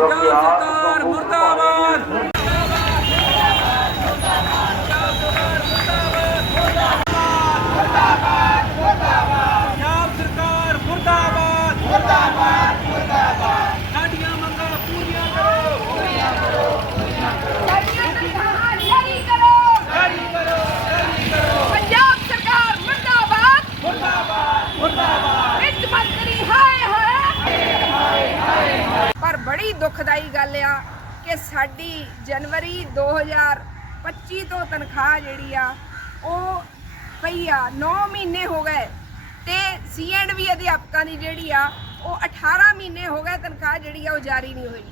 ਪੰਜਾਬ ਸਰਕਾਰ ਮੁਰਦਾਬਾਦ ਪੰਜਾਬ ਸਰਕਾਰ ਮੁਰਦਾਬਾਦ ਮੁਰਦਾਬਾਦ ਮੁਰਦਾਬਾਦ ਸਾਡੀਆਂ ਮੰਗਾਂ ਪੂਰੀਆਂ ਕਰੋ ਸਾਡੀਆਂ ਤਨਖਾਹਾਂ ਜਾਰੀ ਕਰੋ ਜਾਰੀ ਕਰੋ ਜਾਰੀ ਕਰੋ ਪੰਜਾਬ ਸਰਕਾਰ ਮੁਰਦਾਬਾਦ ਮੁਰਦਾਬਾਦ ਮੁਰਦਾਬਾਦ ਵਿੱਤ ਮੰਤਰੀ ਹਾਏ ਹਾਏ ਪਰ ਬੜੀ ਦੁੱਖਦਾਈ ਗੱਲ ਆ ਕਿ ਸਾਡੀ ਜਨਵਰੀ 2025 ਤੋਂ ਤਨਖਾਹ ਜਿਹੜੀ ਆ, ਉਹ ਪਈ ਆ 9 ਮਹੀਨੇ ਹੋ ਗਏ ਤੇ ਸੀਐਂਡਵੀ ਅਧਿਆਪਕਾਂ ਦੀ ਜਿਹੜੀ ਆ, ਉਹ 18 ਮਹੀਨੇ ਹੋ ਗਏ ਤਨਖਾਹ ਜਿਹੜੀ ਆ, ਉਹ ਜਾਰੀ ਨਹੀਂ ਹੋਈ।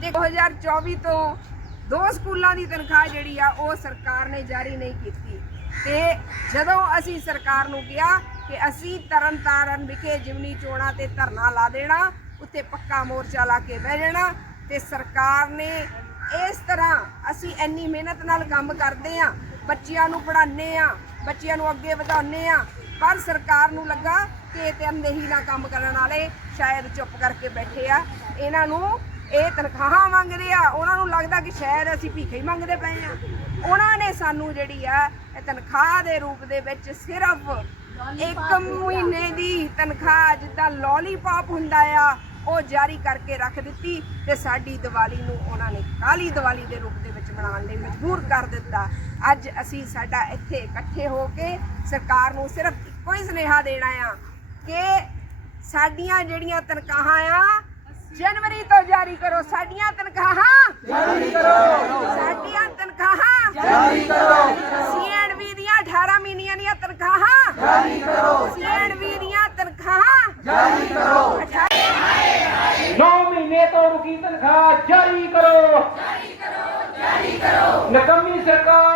ਤੇ 2024 ਤੋਂ ਦੋ ਸਕੂਲਾਂ ਦੀ ਤਨਖਾਹ ਜਿਹੜੀ ਆ, ਉਹ ਸਰਕਾਰ ਨੇ ਜਾਰੀ ਨਹੀਂ ਕੀਤੀ। ਤੇ ਜਦੋਂ ਅਸੀਂ ਸਰਕਾਰ ਨੂੰ ਕਿਹਾ ਕਿ ਅਸੀਂ ਤਰਨਤਾਰਨ ਵਿਖੇ ਜਿਮਨੀ ਚੋਣਾਂ ਤੇ ਧਰਨਾ ਲਾ ਦੇਣਾ ਉੱਤੇ ਪੱਕਾ ਮੋਰਚਾ ਲਾ ਕੇ ਬਹਿ ਜਾਣਾ ਤੇ ਸਰਕਾਰ ਨੇ ਇਸ ਤਰ੍ਹਾਂ ਅਸੀਂ ਇੰਨੀ ਮਿਹਨਤ ਨਾਲ ਕੰਮ ਕਰਦੇ ਆ ਬੱਚਿਆਂ ਨੂੰ ਪੜ੍ਹਾਉਂਦੇ ਆ ਬੱਚਿਆਂ ਨੂੰ ਅੱਗੇ ਵਧਾਉਂਦੇ ਆ ਪਰ ਸਰਕਾਰ ਨੂੰ ਲੱਗਾ ਕਿ ਇਹ ਤੇ ਅੰਦੇਹੀ ਨਾਲ ਕੰਮ ਕਰਨ ਵਾਲੇ ਸ਼ਾਇਦ ਚੁੱਪ ਕਰਕੇ ਬੈਠੇ ਆ। ਇਹਨਾਂ ਨੂੰ ਇਹ ਤਨਖਾਹਾਂ ਮੰਗਦੇ ਆ, ਉਹਨਾਂ ਨੂੰ ਲੱਗਦਾ ਕਿ ਸ਼ਾਇਦ ਅਸੀਂ ਭੀਖੇ ਹੀ ਮੰਗਦੇ ਪਏ ਆ। ਉਹਨਾਂ ਨੇ ਸਾਨੂੰ ਜਿਹੜੀ ਆ, ਇਹ ਤਨਖਾਹ ਦੇ ਰੂਪ ਦੇ ਵਿੱਚ ਸਿਰਫ ਇੱਕ ਮਹੀਨੇ ਦੀ ਤਨਖਾਹ, ਜਿੱਦਾਂ ਲੋਲੀਪੌਪ ਹੁੰਦਾ ਆ, ਉਹ ਜਾਰੀ ਕਰਕੇ ਰੱਖ ਦਿੱਤੀ ਤੇ ਸਾਡੀ ਦੀਵਾਲੀ ਨੂੰ ਉਹਨਾਂ ਨੇ ਕਾਲੀ ਦੀਵਾਲੀ ਦੇ ਰੂਪ ਦੇ ਵਿੱਚ ਮਨਾਉਣ ਲਈ ਮਜਬੂਰ ਕਰ ਦਿੱਤਾ। ਅੱਜ ਅਸੀਂ ਸਾਡਾ ਇੱਥੇ ਇਕੱਠੇ ਹੋ ਕੇ ਸਰਕਾਰ ਨੂੰ ਸਿਰਫ ਇੱਕੋ ਹੀ ਸੁਨੇਹਾ ਦੇਣਾ ਆ ਕਿ ਸਾਡੀਆਂ ਜਿਹੜੀਆਂ ਤਨਖਾਹਾਂ ਆ, ਜਨਵਰੀ ਤੋਂ ਜਾਰੀ ਕਰੋ, ਸਾਡੀਆਂ ਤਨਖਾਹਾਂ ਜਾਰੀ ਕਰੋ ਸਾਡੀਆਂ ਤਨਖਾਹਾਂ ਜਾਰੀ ਕਰੋ ਸੀਐਨਵੀ ਦੀਆਂ 18 ਮਹੀਨਿਆਂ ਦੀਆਂ ਤਨਖਾਹਾਂ ਜਾਰੀ ਕਰੋ। ਸੀਐਨਵੀ ਦੀਆਂ ਤਨਖਾਹਾਂ। ਜਾਰੀ ਕਰੋ। 9 ਮਹੀਨੇ ਤੋਂ ਰੁਕੀ ਤਨਖਾਹ ਜਾਰੀ ਕਰੋ। ਜਾਰੀ ਕਰੋ ਜਾਰੀ ਕਰੋ। ਨਕਮੀ ਸਰਕਾਰ